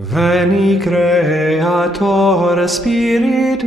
Veni Creator Spiritus,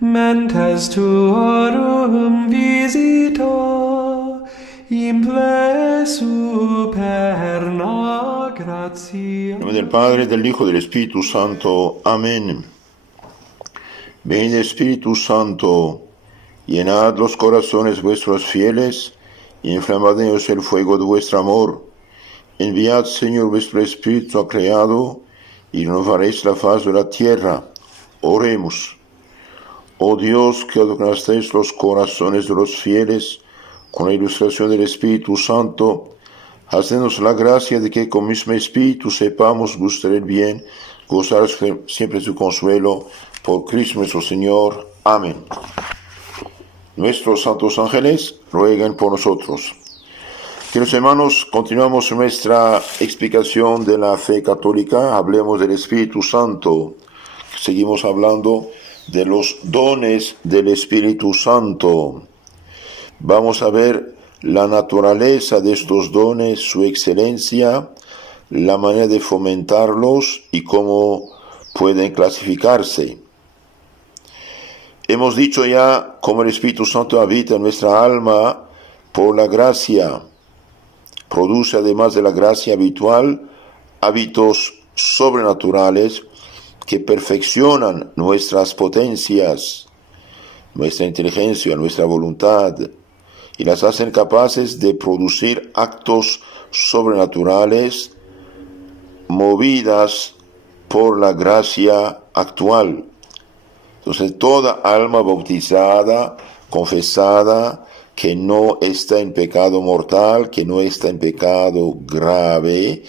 mentes tuorum visita, imple superna gratia. En nombre del Padre, del Hijo, del Espíritu Santo. Amén. Venid Espíritu Santo, llenad los corazones vuestros fieles, y inflamad en ellos el fuego de vuestro amor. Enviad, Señor, vuestro Espíritu ha creado, y renovaréis la faz de la tierra. Oremos. Oh Dios, que adornasteis los corazones de los fieles con la ilustración del Espíritu Santo, hacednos la gracia de que con mismo Espíritu sepamos gustar el bien, gozar siempre su consuelo, por Cristo nuestro Señor. Amén. Nuestros santos ángeles rueguen por nosotros. Queridos hermanos, continuamos nuestra explicación de la fe católica. Hablemos del Espíritu Santo. Seguimos hablando de los dones del Espíritu Santo. Vamos a ver la naturaleza de estos dones, su excelencia, la manera de fomentarlos y cómo pueden clasificarse. Hemos dicho ya cómo el Espíritu Santo habita en nuestra alma por la gracia. Produce, además de la gracia habitual, hábitos sobrenaturales que perfeccionan nuestras potencias, nuestra inteligencia, nuestra voluntad, y las hacen capaces de producir actos sobrenaturales movidas por la gracia actual. Entonces, toda alma bautizada, confesada, que no está en pecado mortal, que no está en pecado grave,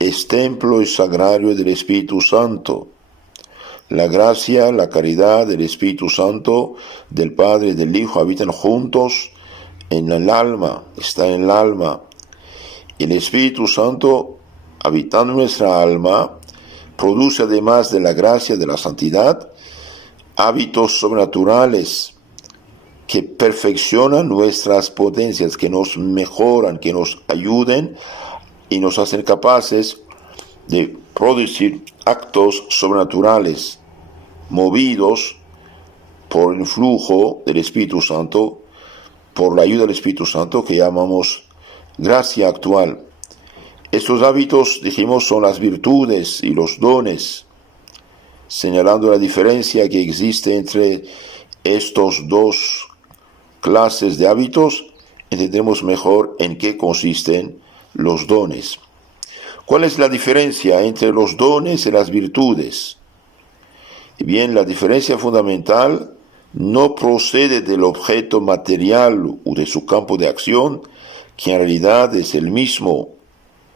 es templo y sagrario del Espíritu Santo. La gracia, la caridad del Espíritu Santo, del Padre y del Hijo habitan juntos en el alma, está en el alma. El Espíritu Santo, habitando en nuestra alma, produce, además de la gracia de la santidad, hábitos sobrenaturales que perfeccionan nuestras potencias, que nos mejoran, que nos ayuden y nos hacen capaces de producir actos sobrenaturales movidos por el flujo del Espíritu Santo, por la ayuda del Espíritu Santo, que llamamos gracia actual. Estos hábitos, dijimos, son las virtudes y los dones, señalando la diferencia que existe entre estos dos clases de hábitos. Entendemos mejor en qué consisten los dones. ¿Cuál es la diferencia entre los dones y las virtudes? Bien, la diferencia fundamental no procede del objeto material o de su campo de acción, que en realidad es el mismo,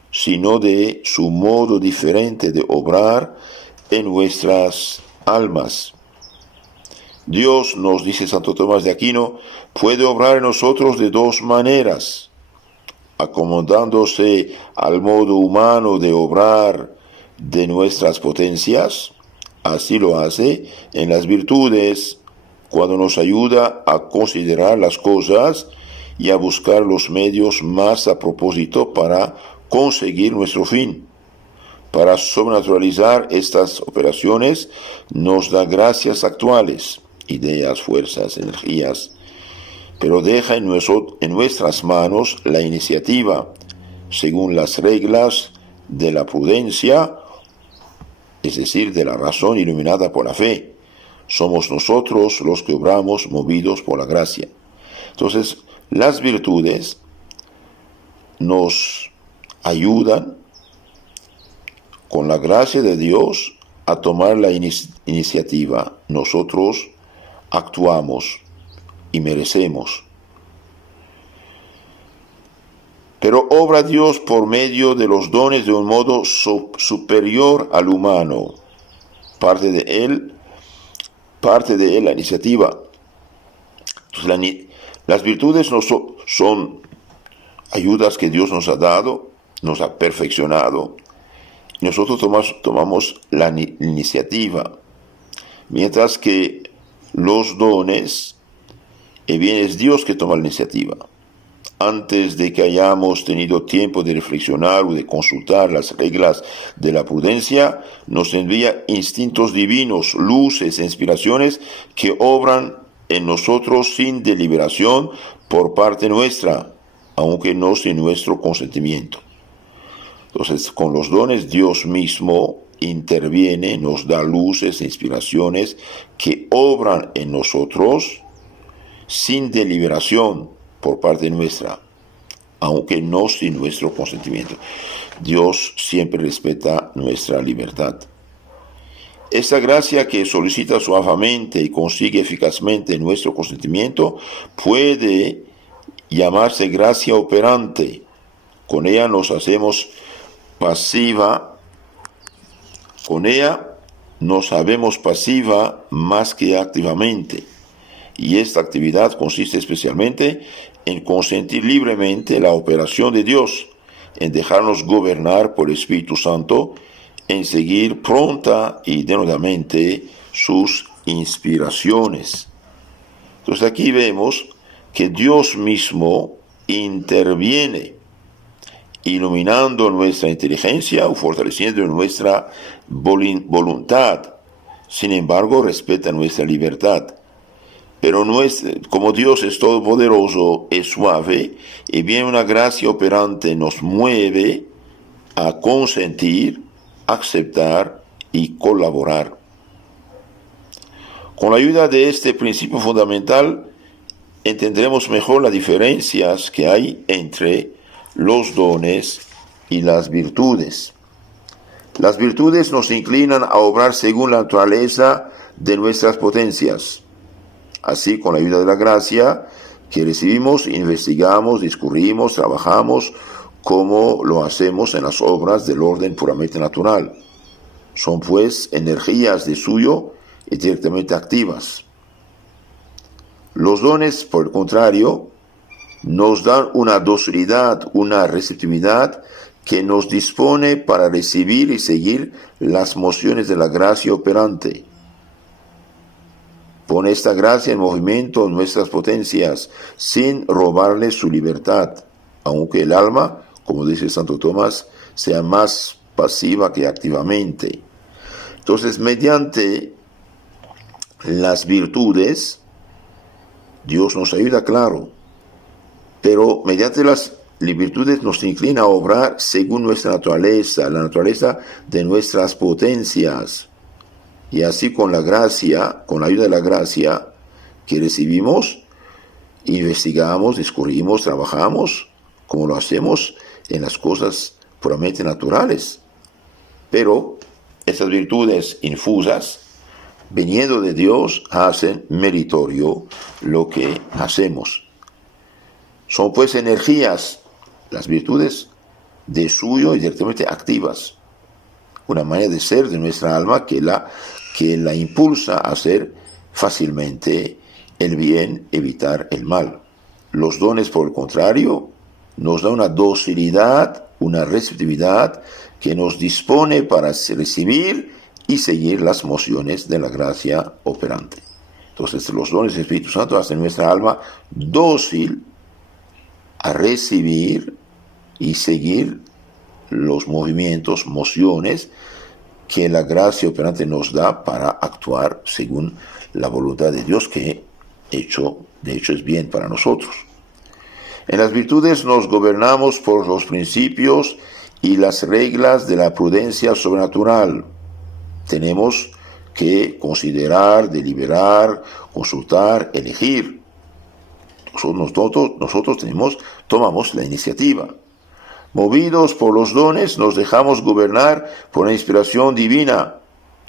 sino de su modo diferente de obrar en nuestras almas. Dios, nos dice Santo Tomás de Aquino, puede obrar en nosotros de dos maneras: acomodándose al modo humano de obrar de nuestras potencias. Así lo hace en las virtudes, cuando nos ayuda a considerar las cosas y a buscar los medios más a propósito para conseguir nuestro fin. Para sobrenaturalizar estas operaciones, nos da gracias actuales, ideas, fuerzas, energías, pero deja en nuestras manos la iniciativa, según las reglas de la prudencia, es decir, de la razón iluminada por la fe. Somos nosotros los que obramos movidos por la gracia. Entonces, las virtudes nos ayudan, con la gracia de Dios, a tomar la iniciativa. Nosotros actuamos y merecemos. Pero obra Dios por medio de los dones de un modo superior al humano. Parte de él la iniciativa. Entonces, las virtudes no son ayudas que Dios nos ha dado, nos ha perfeccionado. Nosotros tomamos la iniciativa. Mientras que los dones, bien, es Dios que toma la iniciativa. antes de que hayamos tenido tiempo de reflexionar o de consultar las reglas de la prudencia, nos envía instintos divinos, luces e inspiraciones que obran en nosotros sin deliberación por parte nuestra, aunque no sin nuestro consentimiento. Entonces, con los dones Dios mismo interviene, nos da luces e inspiraciones que obran en nosotros sin deliberación por parte nuestra, aunque no sin nuestro consentimiento. Dios siempre respeta nuestra libertad. Esta gracia que solicita suavemente y consigue eficazmente nuestro consentimiento puede llamarse gracia operante. Con ella nos hacemos pasiva, con ella nos sabemos pasiva más que activamente. Y esta actividad consiste especialmente en consentir libremente la operación de Dios, en dejarnos gobernar por el Espíritu Santo, en seguir pronta y denodamente sus inspiraciones. Entonces aquí vemos que Dios mismo interviene, iluminando nuestra inteligencia o fortaleciendo nuestra voluntad. Sin embargo, respeta nuestra libertad. Pero como Dios es todopoderoso, es suave, y bien una gracia operante nos mueve a consentir, aceptar y colaborar. Con la ayuda de este principio fundamental, entenderemos mejor las diferencias que hay entre los dones y las virtudes. Las virtudes nos inclinan a obrar según la naturaleza de nuestras potencias. Así, con la ayuda de la gracia que recibimos, investigamos, discurrimos, trabajamos, como lo hacemos en las obras del orden puramente natural. Son, pues, energías de suyo y directamente activas. Los dones, por el contrario, nos dan una docilidad, una receptividad que nos dispone para recibir y seguir las mociones de la gracia operante. Pone esta gracia en movimiento nuestras potencias, sin robarle su libertad, aunque el alma, como dice Santo Tomás, sea más pasiva que activamente. Entonces, mediante las virtudes, Dios nos ayuda, claro, pero mediante las virtudes nos inclina a obrar según nuestra naturaleza, la naturaleza de nuestras potencias. Y así con la gracia, con la ayuda de la gracia que recibimos, investigamos, discurrimos, trabajamos, como lo hacemos en las cosas puramente naturales. Pero estas virtudes infusas, viniendo de Dios, hacen meritorio lo que hacemos. Son pues energías, las virtudes, de suyo y directamente activas. Una manera de ser de nuestra alma que la impulsa a hacer fácilmente el bien, evitar el mal. Los dones, por el contrario, nos dan una docilidad, una receptividad que nos dispone para recibir y seguir las mociones de la gracia operante. Entonces, los dones del Espíritu Santo hacen nuestra alma dócil a recibir y seguir los movimientos, mociones que la gracia operante nos da para actuar según la voluntad de Dios, que de hecho es bien para nosotros. En las virtudes nos gobernamos por los principios y las reglas de la prudencia sobrenatural. Tenemos que considerar, deliberar, consultar, elegir. Nosotros tomamos la iniciativa. Movidos por los dones, nos dejamos gobernar por la inspiración divina,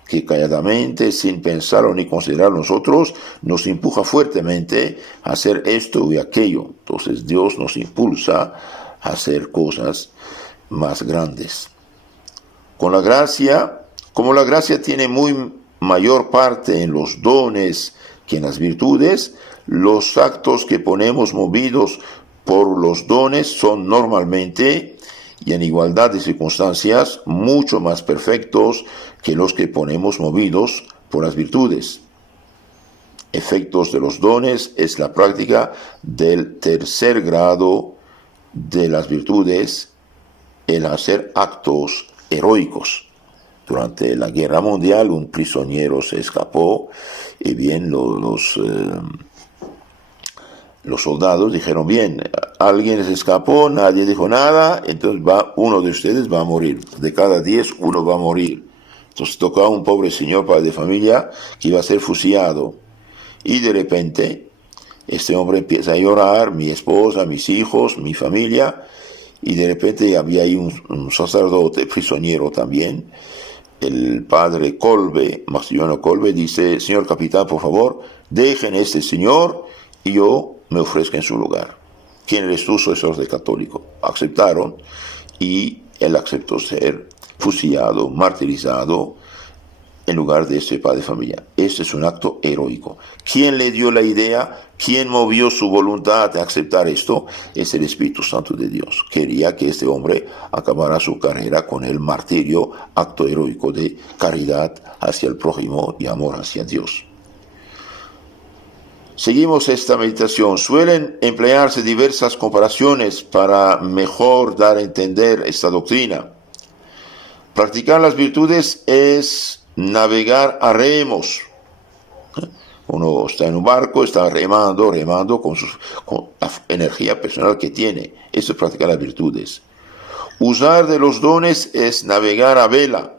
que calladamente, sin pensarlo ni considerarlo nosotros, nos empuja fuertemente a hacer esto y aquello. Entonces Dios nos impulsa a hacer cosas más grandes. Con la gracia, como la gracia tiene muy mayor parte en los dones que en las virtudes, los actos que ponemos movidos por los dones son normalmente y en igualdad de circunstancias mucho más perfectos que los que ponemos movidos por las virtudes. Efectos de los dones es la práctica del tercer grado de las virtudes el hacer actos heroicos. Durante la Guerra Mundial un prisionero se escapó y bien los soldados dijeron, bien, alguien se escapó, nadie dijo nada, entonces uno de ustedes va a morir. De cada 10, uno va a morir. Entonces tocaba un pobre señor, padre de familia, que iba a ser fusilado. Y de repente, este hombre empieza a llorar, mi esposa, mis hijos, mi familia, y de repente había ahí un sacerdote prisionero también. El padre Kolbe, Maximiliano Kolbe, dice, señor capitán, por favor, dejen a este señor y yo me ofrezco en su lugar. ¿Quién eres tú? Soy sacerdote católico. Aceptaron y él aceptó ser fusilado, martirizado en lugar de este padre de familia. Este es un acto heroico. ¿Quién le dio la idea? ¿Quién movió su voluntad de aceptar esto? Es el Espíritu Santo de Dios. Quería que este hombre acabara su carrera con el martirio, acto heroico de caridad hacia el prójimo y amor hacia Dios. Seguimos esta meditación. Suelen emplearse diversas comparaciones para mejor dar a entender esta doctrina. Practicar las virtudes es navegar a remos. Uno está en un barco, está remando con la energía personal que tiene. Eso es practicar las virtudes. Usar de los dones es navegar a vela.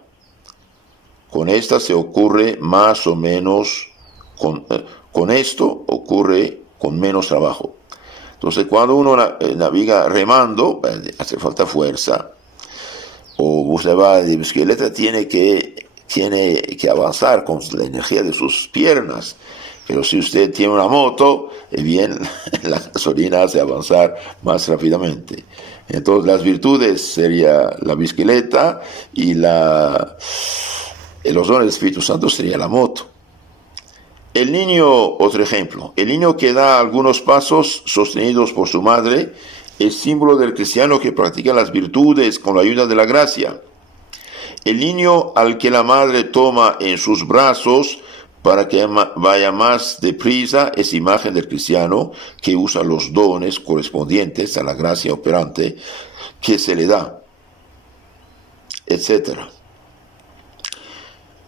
Con esta se ocurre más o menos, con esto ocurre con menos trabajo. Entonces cuando uno navega remando, hace falta fuerza. O usted va de bicicleta, tiene que avanzar con la energía de sus piernas. Pero si usted tiene una moto, bien, la gasolina hace avanzar más rápidamente. Entonces las virtudes sería la bicicleta y los dones del Espíritu Santo sería la moto. El niño, otro ejemplo, el niño que da algunos pasos sostenidos por su madre es símbolo del cristiano que practica las virtudes con la ayuda de la gracia. El niño al que la madre toma en sus brazos para que vaya más deprisa es imagen del cristiano que usa los dones correspondientes a la gracia operante que se le da, etc.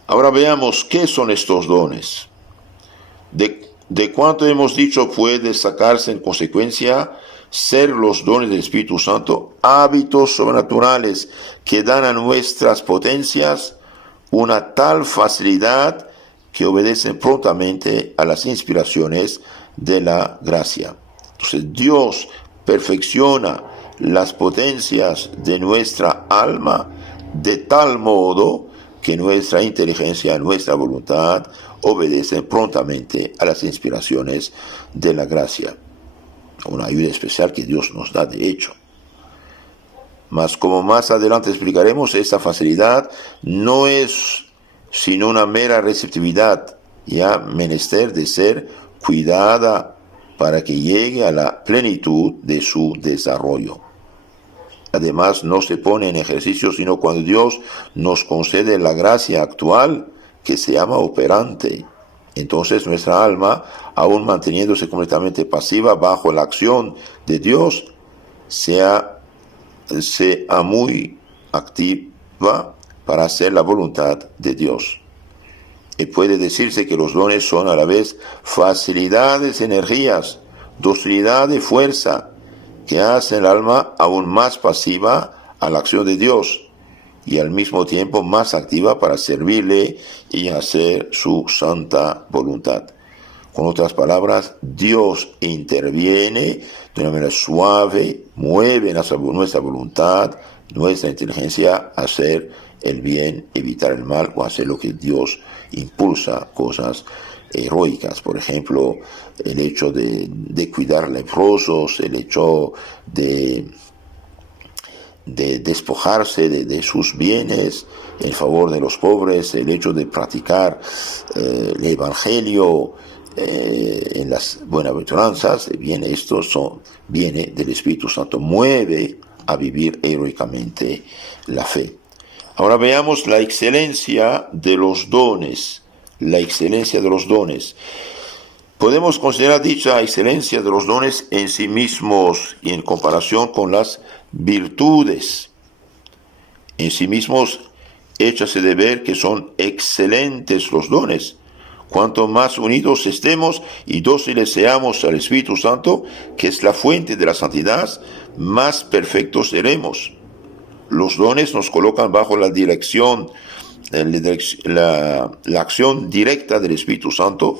Ahora veamos qué son estos dones. De cuanto hemos dicho puede sacarse en consecuencia ser los dones del Espíritu Santo hábitos sobrenaturales que dan a nuestras potencias una tal facilidad que obedecen prontamente a las inspiraciones de la gracia. Entonces Dios perfecciona las potencias de nuestra alma de tal modo que nuestra inteligencia, nuestra voluntad obedecen prontamente a las inspiraciones de la gracia. Una ayuda especial que Dios nos da de hecho. Mas como más adelante explicaremos, esta facilidad no es sino una mera receptividad, ya menester de ser cuidada para que llegue a la plenitud de su desarrollo. Además, no se pone en ejercicio sino cuando Dios nos concede la gracia actual que se llama operante. Entonces nuestra alma, aún manteniéndose completamente pasiva bajo la acción de Dios, sea muy activa para hacer la voluntad de Dios. Y puede decirse que los dones son a la vez facilidades, energías, docilidad y fuerza, que hacen el alma aún más pasiva a la acción de Dios y al mismo tiempo más activa para servirle y hacer su santa voluntad. Con otras palabras, Dios interviene de una manera suave, mueve nuestra voluntad, nuestra inteligencia a hacer el bien, evitar el mal o hacer lo que Dios impulsa, cosas heroicas. Por ejemplo, el hecho de cuidar leprosos, el hecho de despojarse de sus bienes en favor de los pobres, el hecho de practicar el Evangelio en las buenaventuranzas, bien, viene del Espíritu Santo, mueve a vivir heroicamente la fe. Ahora veamos la excelencia de los dones, la excelencia de los dones. Podemos considerar dicha excelencia de los dones en sí mismos y en comparación con las virtudes. En sí mismos, échase de ver que son excelentes los dones. Cuanto más unidos estemos y dóciles seamos al Espíritu Santo, que es la fuente de la santidad, más perfectos seremos. Los dones nos colocan bajo la dirección, la acción directa del Espíritu Santo,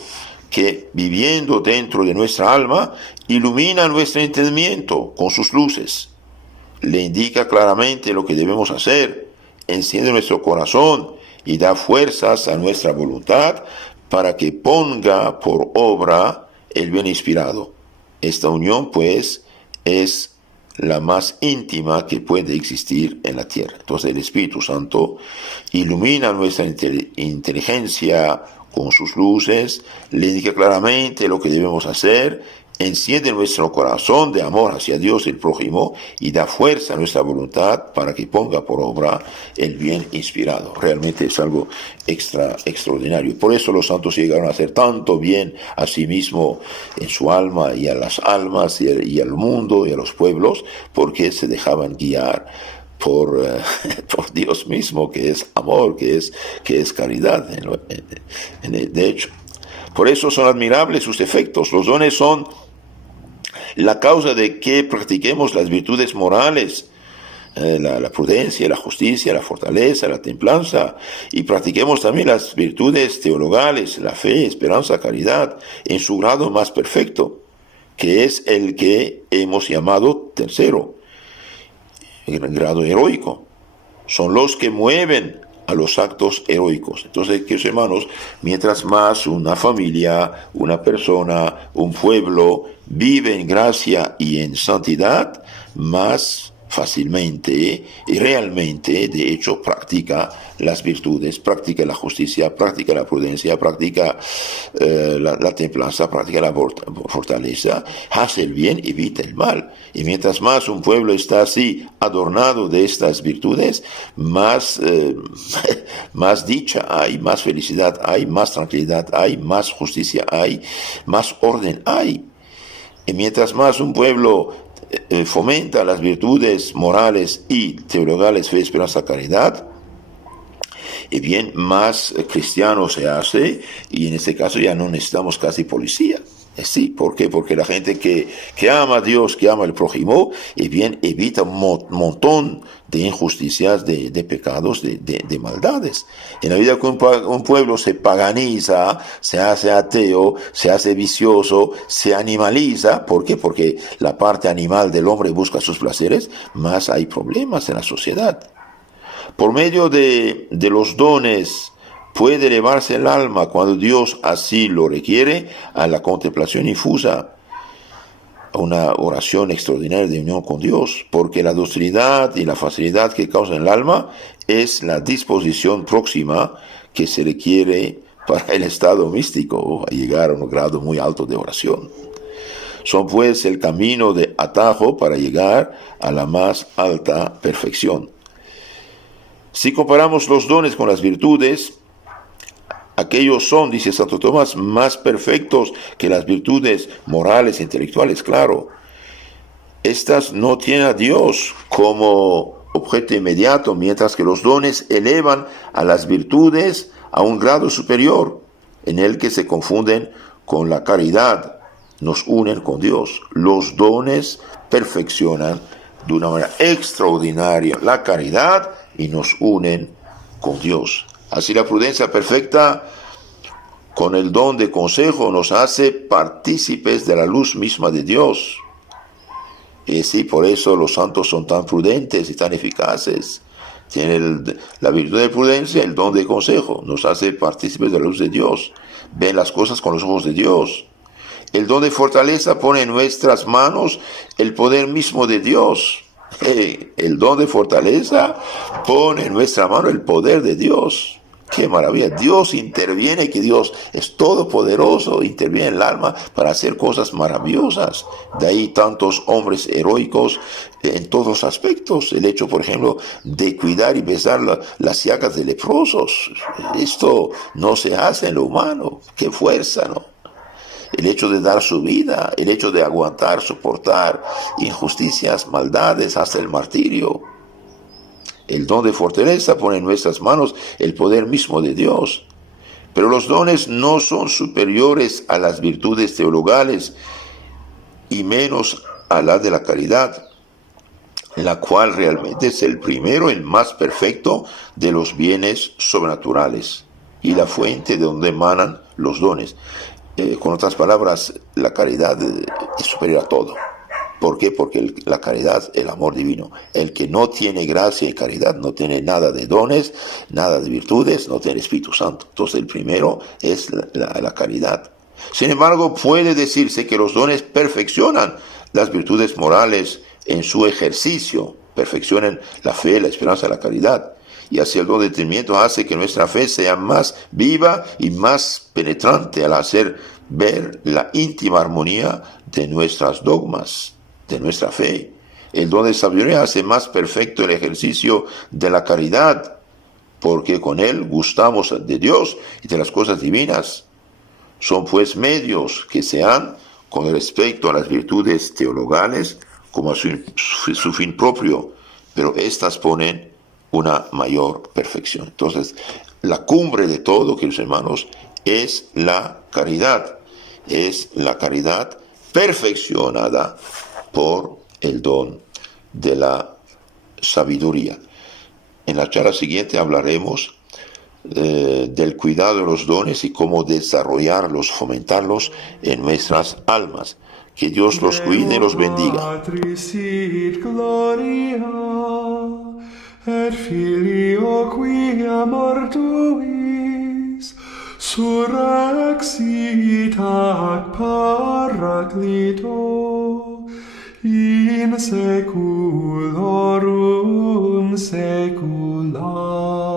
que viviendo dentro de nuestra alma, ilumina nuestro entendimiento con sus luces. Le indica claramente lo que debemos hacer, enciende nuestro corazón y da fuerzas a nuestra voluntad para que ponga por obra el bien inspirado. Esta unión, pues, es la más íntima que puede existir en la tierra. Entonces el Espíritu Santo ilumina nuestra inteligencia con sus luces, le indica claramente lo que debemos hacer, enciende nuestro corazón de amor hacia Dios y el prójimo y da fuerza a nuestra voluntad para que ponga por obra el bien inspirado. Realmente es algo extraordinario. Por eso los santos llegaron a hacer tanto bien a sí mismo en su alma y a las almas y al mundo y a los pueblos, porque se dejaban guiar por Dios mismo, que es amor, que es caridad, de hecho. Por eso son admirables sus efectos. Los dones son la causa de que practiquemos las virtudes morales, la prudencia, la justicia, la fortaleza, la templanza, y practiquemos también las virtudes teologales, la fe, esperanza, caridad, en su grado más perfecto, que es el que hemos llamado tercero, el grado heroico. Son los que mueven a los actos heroicos. Entonces, queridos hermanos, mientras más una familia, una persona, un pueblo vive en gracia y en santidad, más fácilmente y realmente, de hecho, practica las virtudes, practica la justicia, practica la prudencia, practica la templanza, practica la fortaleza, hace el bien, evita el mal. Y mientras más un pueblo está así adornado de estas virtudes, más dicha hay, más felicidad hay, más tranquilidad hay, más justicia hay, más orden hay. Y mientras más un pueblo fomenta las virtudes morales y teologales, fe, esperanza, caridad, y bien, más cristiano se hace, y en este caso ya no necesitamos casi policía. Sí, ¿por qué? Porque la gente que ama a Dios, que ama al prójimo, y bien, evita un montón de injusticias, de pecados, de maldades. En la vida que un pueblo se paganiza, se hace ateo, se hace vicioso, se animaliza. ¿Por qué? Porque la parte animal del hombre busca sus placeres, más hay problemas en la sociedad. Por medio de los dones puede elevarse el alma, cuando Dios así lo requiere, a la contemplación infusa, a una oración extraordinaria de unión con Dios, porque la docilidad y la facilidad que causa en el alma es la disposición próxima que se requiere para el estado místico, a llegar a un grado muy alto de oración. Son pues el camino de atajo para llegar a la más alta perfección. Si comparamos los dones con las virtudes, aquellos son, dice Santo Tomás, más perfectos que las virtudes morales e intelectuales, claro. Estas no tienen a Dios como objeto inmediato, mientras que los dones elevan a las virtudes a un grado superior, en el que se confunden con la caridad, nos unen con Dios. Los dones perfeccionan de una manera extraordinaria la caridad y nos unen con Dios. Así la prudencia perfecta, con el don de consejo, nos hace partícipes de la luz misma de Dios. Y sí, por eso los santos son tan prudentes y tan eficaces. Tienen la virtud de prudencia, el don de consejo, nos hace partícipes de la luz de Dios. Ven las cosas con los ojos de Dios. El don de fortaleza pone en nuestras manos el poder mismo de Dios. El don de fortaleza pone en nuestra mano el poder de Dios. ¡Qué maravilla! Dios interviene, que Dios es todopoderoso, interviene en el alma para hacer cosas maravillosas. De ahí tantos hombres heroicos en todos los aspectos. El hecho, por ejemplo, de cuidar y besar las llagas de leprosos. Esto no se hace en lo humano. ¡Qué fuerza!, ¿no? el hecho de dar su vida, el hecho de aguantar, soportar injusticias, maldades, hasta el martirio. El don de fortaleza pone en nuestras manos el poder mismo de Dios. Pero los dones no son superiores a las virtudes teologales y menos a la de la caridad, la cual realmente es el primero, el más perfecto de los bienes sobrenaturales y la fuente de donde emanan los dones. Con otras palabras, la caridad es superior a todo. ¿Por qué? Porque la caridad, el amor divino. El que no tiene gracia y caridad no tiene nada de dones, nada de virtudes, no tiene Espíritu Santo. Entonces el primero es la caridad. Sin embargo, puede decirse que los dones perfeccionan las virtudes morales en su ejercicio, perfeccionan la fe, la esperanza, la caridad. Y así el don de entendimiento hace que nuestra fe sea más viva y más penetrante al hacer ver la íntima armonía de nuestras dogmas, de nuestra fe. El don de sabiduría hace más perfecto el ejercicio de la caridad, porque con él gustamos de Dios y de las cosas divinas. Son pues medios que se han, con respecto a las virtudes teologales, como a su fin propio, pero éstas ponen una mayor perfección. Entonces, la cumbre de todo, queridos hermanos, es la caridad. Es la caridad perfeccionada por el don de la sabiduría. En la charla siguiente hablaremos del cuidado de los dones y cómo desarrollarlos, fomentarlos en nuestras almas. Que Dios los cuide y los bendiga. Et Filio qui amor tuis surrexit ac Paraclito in saeculorum saecula.